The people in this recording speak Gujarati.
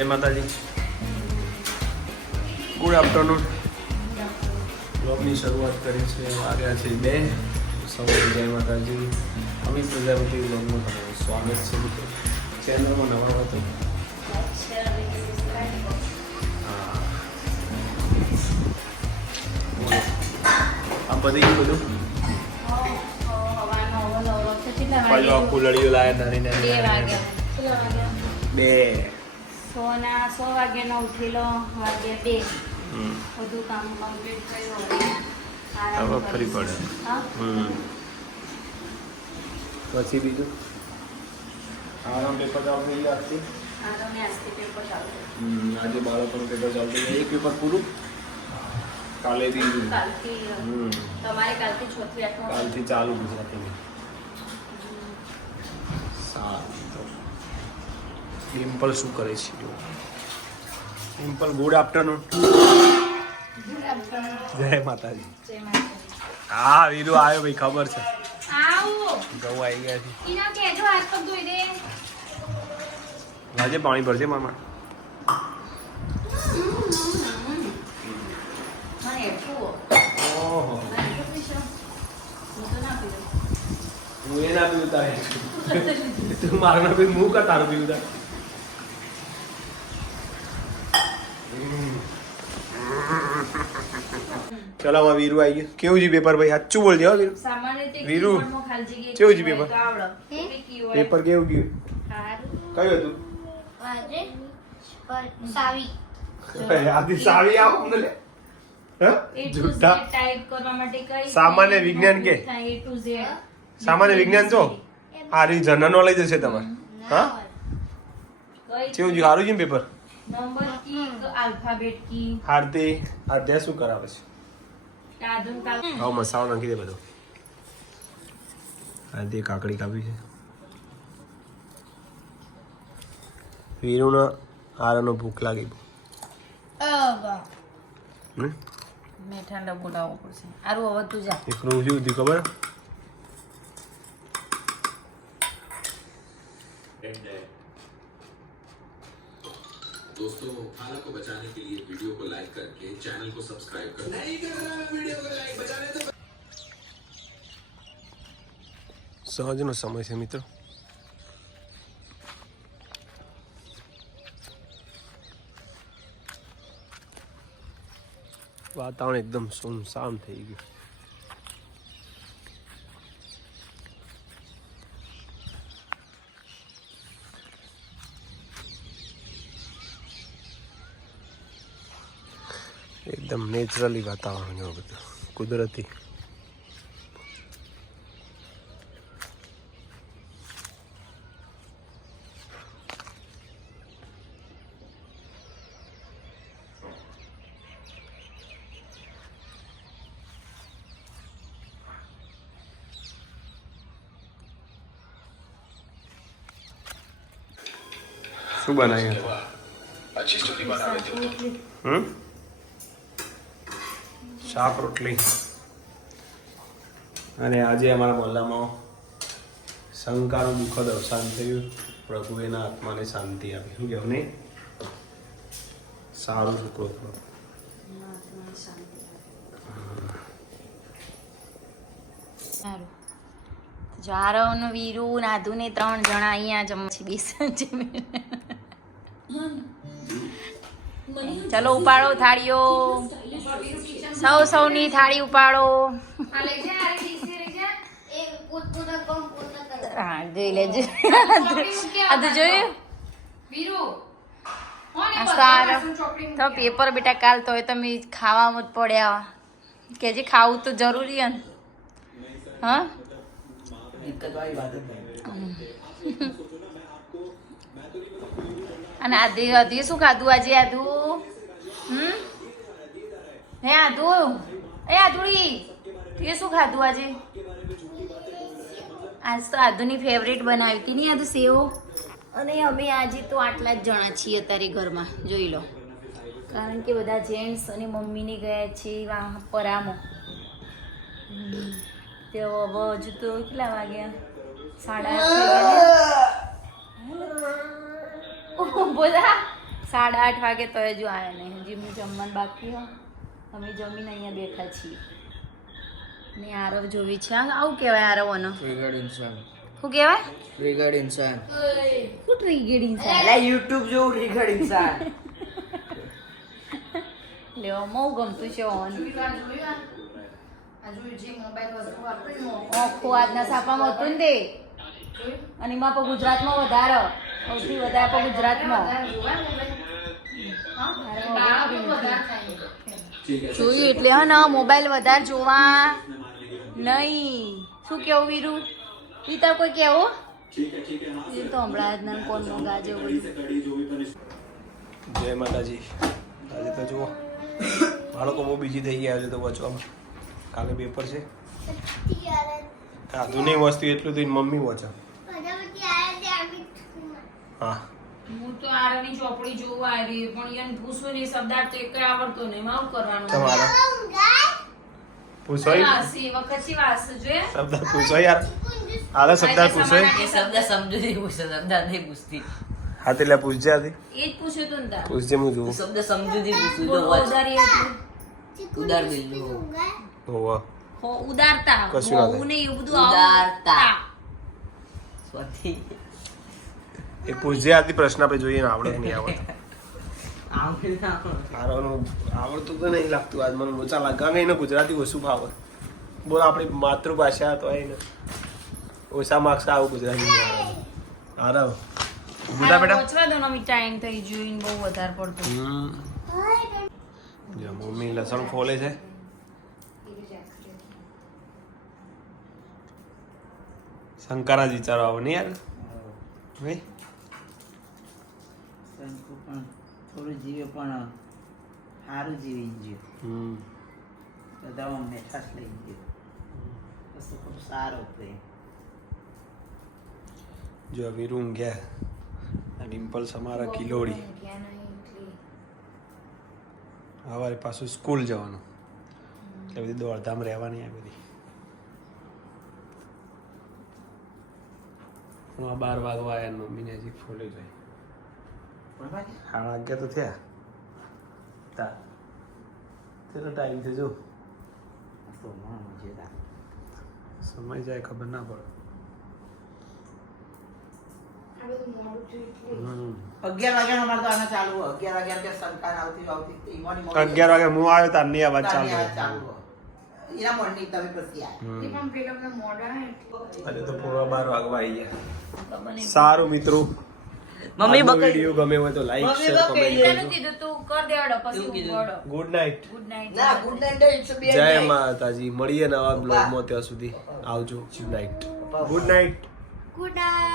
જય માતાજી, ગુડ આફ્ટરનૂન. બ્લોગની શરૂઆત કરી છે. વાગ્યા છે 2 સવારે. જય માતાજી. અમિત પ્રજાપતિ બ્લોગમાં તમારું સ્વાગત છે. મિત્રો ચેનલમાં નવા હતો. આ બધી બધું ફૂલડીઓ લાયા નાની નાની. 2 સોના 100 વાગ્યાનો ઉઠેલો, વાગે 2 બધું કામ કમ્પ્લીટ કર્યું. હવે ફરી પડે. પછી બીજું આરામ પેપર ચાલુ થઈ ગયા આજથી. પેપર ચાલુ. આજે બાળકોનું પેપર ચાલુ થઈ ગયા. એક પેપર પૂરું, કાલે બીજું. તમારે કાલથી 6 થી 8 કાલથી ચાલુ ગુજરાતીની. સારું. ડિમ્પલ શું કરે છે? Dimple good afternoon. જય માતાજી. હા વીરુ આવ્યો ભાઈ, ખબર છે. ઘઉં આવી ગયા છે. આજે પાણી ભરજે મામા. ઓહો, હું એ ના પીવતા તું મારું ના પી, હું કા તારું પીવતા. ચલો હવે વીરુ આવી ગયું. કેવું છે પેપર ભાઈ? સાચું બોલજે હો વીરુ. વીરુ કેવું છે પેપર? પેપર કેવું ગયું? કયું હતું? આદિ સાવી આવો મને. જૂઠા. સામાન્ય વિજ્ઞાન કે સામાન્ય વિજ્ઞાન તો આ રી જનરલ નોલેજ હશે તમારે. હા કેવું છે? સારું છે ને પેપર? નંબર કી આલ્ફાબેટ કી હાર્દિક અધ્યાય શું કરાવે છે? આવો મસાલો નાખી દે બધો. હાર્દિક કાકડી કાપી છે. વીરુનો આરાનો ભૂખ લાગી. મેં ઠંડા બોલાવવો પડશે. આરું હવે તું જા. એક રોજ સુધી ખબર दोस्तों खाना को बचाने के लिए वीडियो को लाइक करके चैनल को सब्सक्राइब कर नहीं कर रहा मैं वीडियो को लाइक बचाने तो સહજનો સમય છે મિત્રો. વાતાવરણ એકદમ સુનસાન થઈ ગયું. એકદમ નેચરલી વાતાવરણ જેવું બધું કુદરતી. શું બનાવ્યું? अच्छी स्टोरी बना रहे थे. શાક રોટલી. અને આજે અમારા મોહલ્લામાં શંકાનું દુઃખદ અવસાન થયું. પ્રભુ એના આત્માને શાંતિ આપી. શું કહેવું નહીં? સારું શુક્ર થોડો. જારવનો વીરુ નાધુ ને 3 જણા અહીંયા જમ છે. બેસન જમે. ચલો ઉપાડો થાળીઓ. સૌની થાળી ઉપાડો. હા જોઈ લેજો. આ તો જોયું સારું. તો પેપર બેટા કાલ તો હોય તમે ખાવામાં જ પડ્યા કે જે ખાવું તો જરૂરી હે. હા અને આધી શું ખાધું આજે? આધુ હે આધુ એ આધુડી તે શું ખાધું આજે? આજ તો આધુની ફેવરેટ બનાવી હતી નહીં આધુ સેવ. અને અમે આજે તો આટલા જ જણા છીએ અત્યારે ઘરમાં. જોઈ લો, કારણ કે બધા જેન્ટ્સ અને મમ્મીને ગયા છે પરામો. તે હવે હજુ તો કેટલા વાગ્યા? 8:30. બોલા 8:30 વાગે તો હજુ આવ્યા નહીં. હજી એમનું જમવાનું બાકી હોય. અમે જમીને અહીંયા બેઠા છીએ. ને આરવ જોવી છે. આવું કહેવાય આરવનો. ટ્રિગર્ડ ઇન્સાન. શું કહેવાય? ટ્રિગર્ડ ઇન્સાન. શું ટ્રિગર્ડ છે? એટલે યુટ્યુબ જેવું ટ્રિગર્ડ ઇન્સાન. લેવા બહુ ગમતું છે ઓન. આખું આજના છાપામાં હતું ને તે. અને એમાં પણ ગુજરાતમાં વધારે. સૌથી વધારે પણ ગુજરાતમાં. જોયું એટલે હા ના મોબાઈલ વધારે જોવા નહીં. શું કેવું વીરુ? તાર કોઈ કેવું? એ તો હમણાં જ ના કોણ ગાજે બધું. જય માતાજી. આજે તો જુઓ બાળકો બહુ બીજી થઈ ગયા છે તો વાંચવામાં. કાલે પેપર છે. આધુનિક વસ્તુ એટલું તો એની મમ્મી વાંચે. હા હું તો આરવની ચોપડી જોવા આવી પણ એને પૂછવું નહીં શબ્દાર્થ તો એક આવડતો નહીં. મારું કરવાનું. તમારે પૂછો વાસી વખત થી વાસ જોઈએ. શબ્દ પૂછો યાર. હાલે શબ્દ પૂછો. એ શબ્દ સમજુ નહીં પૂછતો, શબ્દ નહીં પૂછતી. હા એટલે પૂછજે આથી. એ જ પૂછ્યું તું ને તાર. પૂછજે હું જોઉં. શબ્દ સમજુ નહીં પૂછતું તો બોલો વાંચ. ઉદારી એટલું. ઉદાર બિલ્લુ. હોવા હો ઉદારતા. કશું ના થાય. હોવું નહીં એવું બધું ઉદારતા. આવડતા. સ્વાથી. એ પૂછજે આથી પ્રશ્ન આપણે જોઈએ ને આવડે કે નહીં આવડે. આવડે ના આવડે. મારાનું આવડતું તો નહીં લાગતું આજ મને લોચા લાગે એને ગુજરાતી ઓછું ફાવે. બોલ આપણી માતૃભાષા તો એને ઓછા માર્ક્સ આવું ગુજરાતી આરવ બોલા બેટા. પહોંચવા દો ને અમે ટાઈમ થઈ જોઈને બહુ વધારે પડતું. જો મમ્મી લસણ ફોલે છે. શંકરા જ વિચારો આવે ને યાર ભાઈ. શંકુ પણ થોડું જીવે પણ સારું જીવી ગયું. બધામાં મીઠાશ લઈ ગયું. પછી ખૂબ સારો પ્રેમ. જો વીરું ગયા ડિમ્પલ્સ અમારા કિલોડી. સવારે પાછું સ્કૂલ જવાનું એટલે બધી દોડધામ રહેવાની આ બધી. હું આ 12 વાગવા આવ્યા મમ્મીને હજી ફોલે જાય. 11:30 તો થયા. ચલો ટાઈમ છે જો સમય જાય ખબર ના પડે. 11 વાગ્યાનો અમારે તો આને ચાલુ હોય. 11 વાગ્યા કે સંતાન આવતી ઈમાની 11 વાગે હું આવ્યો તારની આ વાત ચાલુ. એના મોર્નિંગ તમે પછી આવ્યા. આજે તો પૂરા 12 વાગવા આવી ગયા. સારું મિત્રો મમ્મી આજનો વિડીયો ગમે હોય તો લાઈક શેર કમેન્ટ તને કરજો. કીધું તું કર દેડો પછી એવું કીધું. ઊંઘોડો. Good night. Good night. ના ગુડ નાઇટ બે જય માતાજી. મળીએ નવા બ્લોગમાં. ત્યાં સુધી આવજો. Good night. Good night. Good night.